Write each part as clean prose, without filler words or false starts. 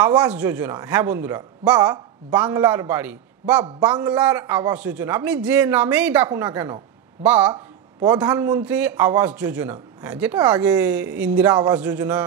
আবাস যোজনা, হ্যাঁ বন্ধুরা, বা বাংলার বাড়ি বা বাংলার আবাস যোজনা, আপনি যে নামেই ডাকুন না কেন, বা প্রধানমন্ত্রী আবাস যোজনা, হ্যাঁ, যেটা আগে ইন্দিরা আবাস যোজনা,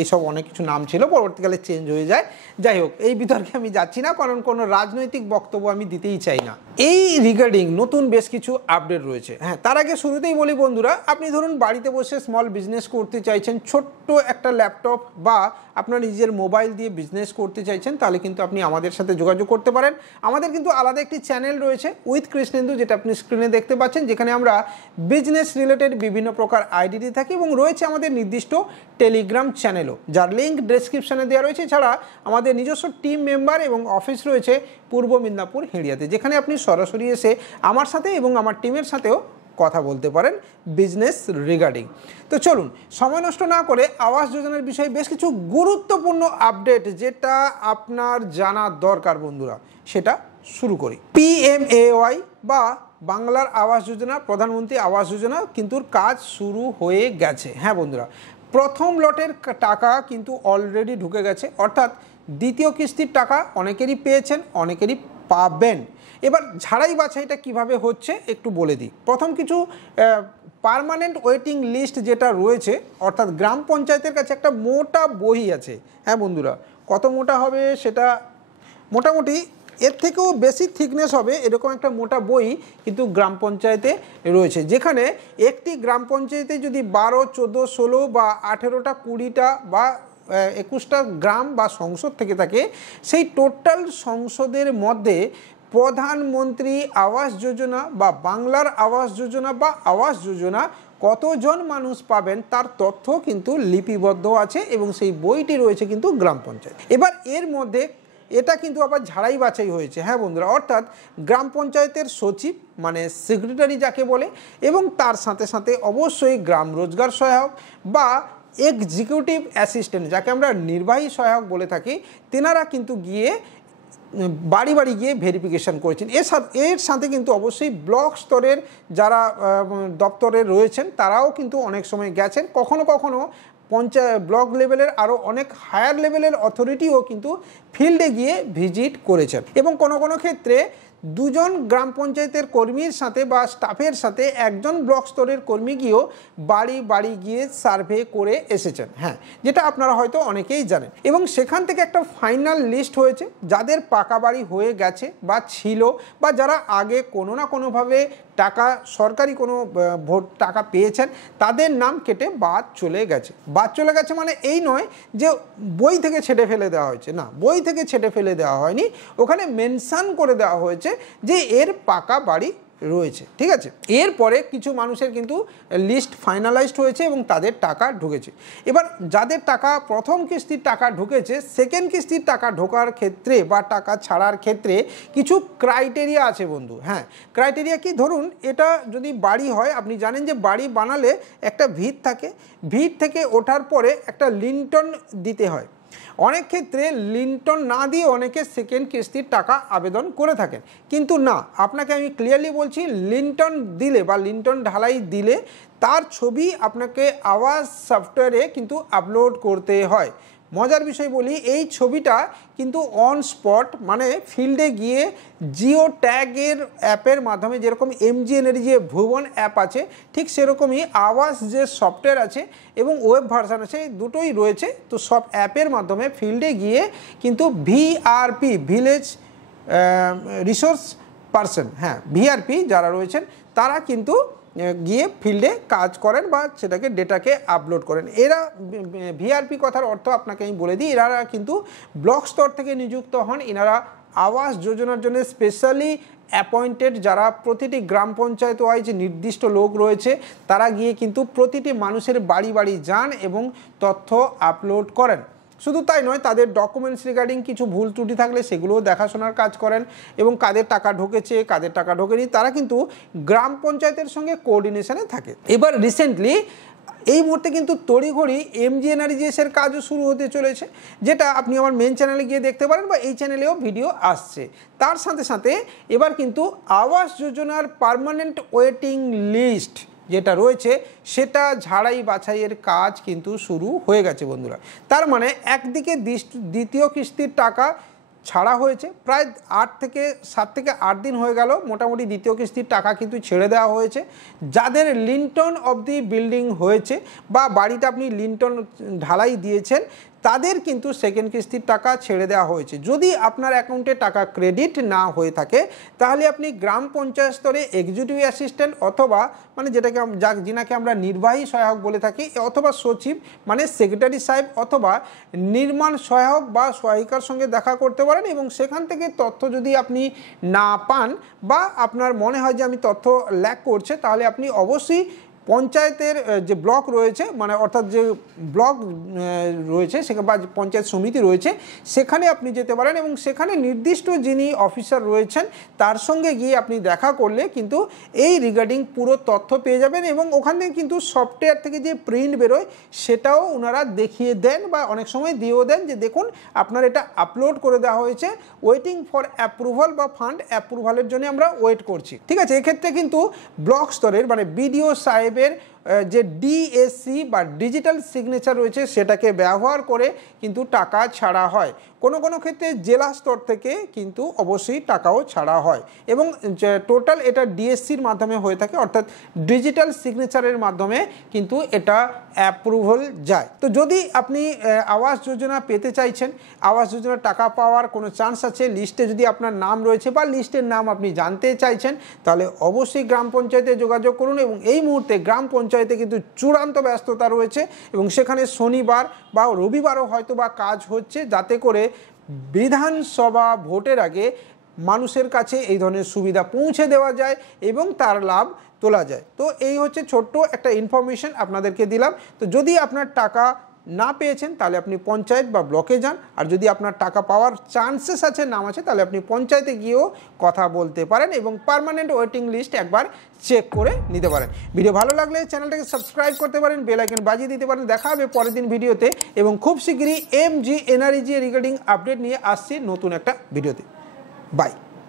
এইসব অনেক কিছু নাম ছিল, পরবর্তীকালে চেঞ্জ হয়ে যায়। যাই হোক, এই বিতর্কে আমি যাচ্ছি না, কারণ কোনো রাজনৈতিক বক্তব্য আমি দিতেই চাই না। এই রিগার্ডিং নতুন বেশ কিছু আপডেট রয়েছে। হ্যাঁ, তার আগে শুরুতেই বলি বন্ধুরা, আপনি ধরুন বাড়িতে বসে স্মল বিজনেস করতে চাইছেন, ছোট্ট একটা ল্যাপটপ বা আপনার নিজের মোবাইল দিয়ে বিজনেস করতে চাইছেন, তাহলে কিন্তু আপনি আমাদের সাথে যোগাযোগ করতে পারেন। আমাদের কিন্তু আলাদা একটি চ্যানেল রয়েছে উইথ কৃষ্ণেন্দু, যেটা আপনি স্ক্রিনে দেখতে পাচ্ছেন, যেখানে আমরা বিজনেস রিলেটেড বিভিন্ন প্রকার আইডি দিয়ে থাকি, এবং রয়েছে আমাদের নির্দিষ্ট টেলিগ্রাম চ্যানেলও, যার লিঙ্ক ডেসক্রিপশনে দেওয়া রয়েছে। এছাড়া আমাদের নিজস্ব টিম মেম্বার এবং অফিস রয়েছে পূর্ব মিদনাপুর হেড়িয়াতে, যেখানে আপনি সরাসরি এসে আমার সাথে এবং আমার টিমের সাথেও কথা বলতে পারেন বিজনেস রিগার্ডিং। তো চলুন সময় নষ্ট না করে আবাস যোজনার বিষয়ে বেশ কিছু গুরুত্বপূর্ণ আপডেট, যেটা আপনার জানা দরকার বন্ধুরা, সেটা শুরু করি। PMAY বা বাংলার আবাস যোজনা, প্রধানমন্ত্রী আবাস যোজনা কিন্তু কাজ শুরু হয়ে গেছে। হ্যাঁ বন্ধুরা, প্রথম লটের টাকা কিন্তু অলরেডি ঢুকে গেছে, অর্থাৎ দ্বিতীয় কিস্তির টাকা অনেকেরই পেয়েছেন, অনেকেরই পাবেন। এবার ঝাড়াই বাছাইটা কিভাবে হচ্ছে একটু বলে দিই। প্রথম কিছু পার্মানেন্ট ওয়েটিং লিস্ট যেটা রয়েছে, অর্থাৎ গ্রাম পঞ্চায়েতের কাছে একটা মোটা বই আছে। হ্যাঁ বন্ধুরা, কত মোটা হবে সেটা মোটামুটি এর থেকেও বেশি থিকনেস হবে, এরকম একটা মোটা বই কিন্তু গ্রাম পঞ্চায়েতে রয়েছে, যেখানে একটি গ্রাম পঞ্চায়েতে যদি 12, 14, 16 বা 18টা 20টা বা 21টা গ্রাম বা সংসদ থেকে থাকে, সেই টোটাল সংসদের মধ্যে প্রধানমন্ত্রী আবাস যোজনা বা বাংলার আবাস যোজনা বা আবাস যোজনা কতজন মানুষ পাবেন তার তথ্য কিন্তু লিপিবদ্ধ আছে, এবং সেই বইটি রয়েছে কিন্তু গ্রাম পঞ্চায়েত। এবার এর মধ্যে এটা কিন্তু আবার ঝাড়াই বাছাই হয়েছে। হ্যাঁ বন্ধুরা, অর্থাৎ গ্রাম পঞ্চায়েতের সচিব মানে সেক্রেটারি যাকে বলে, এবং তার সাথে সাথে অবশ্যই গ্রাম রোজগার সহায়ক বা এক্সিকিউটিভ অ্যাসিস্ট্যান্ট, যাকে আমরা নির্বাহী সহায়ক বলে থাকি, তেনারা কিন্তু গিয়ে বাড়ি বাড়ি গিয়ে ভেরিফিকেশান করেছেন। এর সাথে কিন্তু অবশ্যই ব্লক স্তরের যারা দপ্তরে রয়েছেন তারাও কিন্তু অনেক সময় গেছেন, কখনো কখনো ব্লক লেভেলের আরও অনেক হায়ার লেভেলের অথরিটিও কিন্তু ফিল্ডে গিয়ে ভিজিট করেছেন, এবং কোনো কোনো ক্ষেত্রে দুজন গ্রাম পঞ্চায়েতের কর্মীর সাথে বা স্টাফের সাথে একজন ব্লক স্তরের কর্মী গিয়েও বাড়ি বাড়ি গিয়ে সার্ভে করে এসেছেন। হ্যাঁ, যেটা আপনারা হয়তো অনেকেই জানেন, এবং সেখান থেকে একটা ফাইনাল লিস্ট হয়েছে, যাদের পাকা বাড়ি হয়ে গেছে বা ছিল, বা যারা আগে কোনো না কোনোভাবে টাকা সরকারি কোনো ভোট টাকা পেয়েছেন, তাদের নাম কেটে বাদ চলে গেছে। বাদ চলে গেছে মানে এই নয় যে বই থেকে ছেটে ফেলে দেওয়া হয়েছে, না, বই থেকে ছেটে ফেলে দেওয়া হয়নি, ওখানে মেনশন করে দেওয়া হয়েছে যে এর পাকা বাড়ি রয়েছে। ঠিক আছে, এরপরে কিছু মানুষের কিন্তু লিস্ট ফাইনালাইজড হয়েছে এবং তাদের টাকা ঢুকেছে। এবার যাদের টাকা প্রথম কিস্তির টাকা ঢুকেছে, সেকেন্ড কিস্তির টাকা ঢোকার ক্ষেত্রে বা টাকা ছাড়ার ক্ষেত্রে কিছু ক্রাইটেরিয়া আছে বন্ধু। হ্যাঁ, ক্রাইটেরিয়া কি, ধরুন এটা যদি বাড়ি হয়, আপনি জানেন যে বাড়ি বানালে একটা ভিত থাকে, ভিত থেকে ওঠার পরে একটা লিন্টন দিতে হয়। অনেক ক্ষেত্রে লিন্টন না দিয়ে অনেকে সেকেন্ড কিস্তির টাকা আবেদন করে থাকেন, কিন্তু না, আপনাকে আমি ক্লিয়ারলি বলছি, লিন্টন দিলে বা লিন্টন ঢালাই দিলে তার ছবি আপনাকে আবাস সফটওয়্যারে কিন্তু আপলোড করতে হয়। মজার বিষয় বলি, এই ছবিটা কিন্তু অন স্পট মানে ফিল্ডে গিয়ে জিও ট্যাগের অ্যাপের মাধ্যমে, যেরকম MGNের যে ভুবন অ্যাপ আছে, ঠিক সেরকমই আবাস যে সফটওয়্যার আছে এবং ওয়েব ভার্সান আছে, দুটোই রয়েছে। তো সব অ্যাপের মাধ্যমে ফিল্ডে গিয়ে কিন্তু VRP ভিলেজ রিসোর্স পারসন, হ্যাঁ VRP যারা রয়েছেন তারা কিন্তু গিয়ে ফিল্ডে কাজ করেন বা সেটাকে ডেটাকে আপলোড করেন। এরা VRP কথার অর্থ আপনাকে আমি বলে দিই, এরা কিন্তু ব্লক স্তর থেকে নিযুক্ত হন। এনারা আবাস যোজনার জন্য স্পেশালি অ্যাপয়েন্টেড, যারা প্রতিটি গ্রাম পঞ্চায়েত ওয়াইজ নির্দিষ্ট লোক রয়েছে, তারা গিয়ে কিন্তু প্রতিটি মানুষের বাড়ি বাড়ি যান এবং তথ্য আপলোড করেন। শুধু তাই নয়, তাদের ডকুমেন্টস রিগার্ডিং কিছু ভুল ত্রুটি থাকলে সেগুলোও দেখাশোনার কাজ করেন, এবং কাদের টাকা ঢুকেছে কাদের টাকা ঢোকেনি তারা কিন্তু গ্রাম পঞ্চায়েতের সঙ্গে কোঅর্ডিনেশনে থাকে। এবার রিসেন্টলি এই মুহূর্তে কিন্তু তড়িঘড়ি MGNRGS-এর কাজও শুরু হতে চলেছে, যেটা আপনি আমার মেন চ্যানেলে গিয়ে দেখতে পারেন বা এই চ্যানেলেও ভিডিও আসছে। তার সাথে সাথে এবার কিন্তু আবাস যোজনার পার্মানেন্ট ওয়েটিং লিস্ট যেটা রয়েছে সেটা ঝাড়াই বাছাইয়ের কাজ কিন্তু শুরু হয়ে গেছে বন্ধুরা। তার মানে একদিকে দ্বিতীয় কিস্তির টাকা ছাড়া হয়েছে, প্রায় 7 থেকে 8 দিন হয়ে গেল মোটামুটি দ্বিতীয় কিস্তির টাকা কিন্তু ছেড়ে দেওয়া হয়েছে। যাদের লিন্টন অবধি বিল্ডিং হয়েছে বা বাড়িতে আপনি লিন্টন ঢালাই দিয়েছেন তাদের কিন্তু সেকেন্ড কিস্তির টাকা ছেড়ে দেওয়া হয়েছে। যদি আপনার অ্যাকাউন্টে টাকা ক্রেডিট না হয়ে থাকে তাহলে আপনি গ্রাম পঞ্চায়েত স্তরে এক্সিকিউটিভ অ্যাসিস্ট্যান্ট অথবা মানে যিনাকে আমরা নির্বাহী সহায়ক বলে থাকি অথবা সচিব মানে সেক্রেটারি সাহেব অথবা নির্মাণ সহায়ক বা সহায়িকার সঙ্গে দেখা করতে পারেন এবং সেখান থেকে তথ্য যদি আপনি না পান বা আপনার মনে হয় যে আমি তথ্য ল্যাক করছে তাহলে আপনি অবশ্যই পঞ্চায়েতের যে ব্লক রয়েছে মানে অর্থাৎ যে ব্লক রয়েছে সেখানে বা পঞ্চায়েত সমিতি রয়েছে সেখানে আপনি যেতে পারেন এবং সেখানে নির্দিষ্ট যিনি অফিসার রয়েছেন তার সঙ্গে গিয়ে আপনি দেখা করলে কিন্তু এই রিগার্ডিং পুরো তথ্য পেয়ে যাবেন এবং ওখান থেকে কিন্তু সফটওয়্যার থেকে যে প্রিন্ট বেরোয় সেটাও ওনারা দেখিয়ে দেন বা অনেক সময় দিয়েও দেন যে দেখুন আপনার এটা আপলোড করে দেওয়া হয়েছে, ওয়েটিং ফর অ্যাপ্রুভাল বা ফান্ড অ্যাপ্রুভালের জন্য আমরা ওয়েট করছি। ঠিক আছে, এক্ষেত্রে কিন্তু ব্লক স্তরের মানে বিডিও সাহেবের যে ডিএসসি বা ডিজিটাল সিগনেচার রয়েছে সেটাকে ব্যবহার করে কিন্তু টাকা ছাড়া হয়। কোনো কোনো ক্ষেত্রে জেলা স্তর থেকে কিন্তু অবশ্যই টাকাও ছাড়া হয় এবং টোটাল এটা ডিএসসির মাধ্যমে হয়ে থাকে অর্থাৎ ডিজিটাল সিগনেচারের মাধ্যমে কিন্তু এটা অ্যাপ্রুভাল যায়। তো যদি আপনি আবাস যোজনা পেতে চাইছেন, আবাস যোজনার টাকা পাওয়ার কোনো চান্স আছে, লিস্টে যদি আপনার নাম রয়েছে বা লিস্টের নাম আপনি জানতে চাইছেন তাহলে অবশ্যই গ্রাম পঞ্চায়েতে যোগাযোগ করুন এবং এই মুহূর্তে গ্রাম পঞ্চায়েতে কিন্তু চূড়ান্ত ব্যস্ততা রয়েছে এবং সেখানে শনিবার বা রবিবারও হয়তো বা কাজ হচ্ছে যাতে করে বিধানসভা ভোটের আগে মানুষের কাছে এই ধরনের সুবিধা পৌঁছে দেওয়া যায় এবং তার লাভ তোলা যায়। তো এই হচ্ছে ছোট্ট একটা ইনফরমেশন আপনাদেরকে দিলাম। তো যদি আপনার টাকা না পেয়েছেন তাহলে আপনি পঞ্চায়েত বা ব্লকে যান, আর যদি আপনার টাকা পাওয়ার চান্সেস আছে নাম আছে তাহলে আপনি পঞ্চায়েতে গিয়েও কথা বলতে পারেন এবং পার্মানেন্ট ওয়েটিং লিস্ট একবার চেক করে নিতে পারেন। ভিডিও ভালো লাগলে চ্যানেলটাকে সাবস্ক্রাইব করতে পারেন, বেল আইকন বাজিয়ে দিতে পারেন। দেখা হবে পরের দিন ভিডিওতে এবং খুব শীঘ্রই MGNREGA রিগার্ডিং আপডেট নিয়ে আসছি নতুন একটা ভিডিওতে। বাই।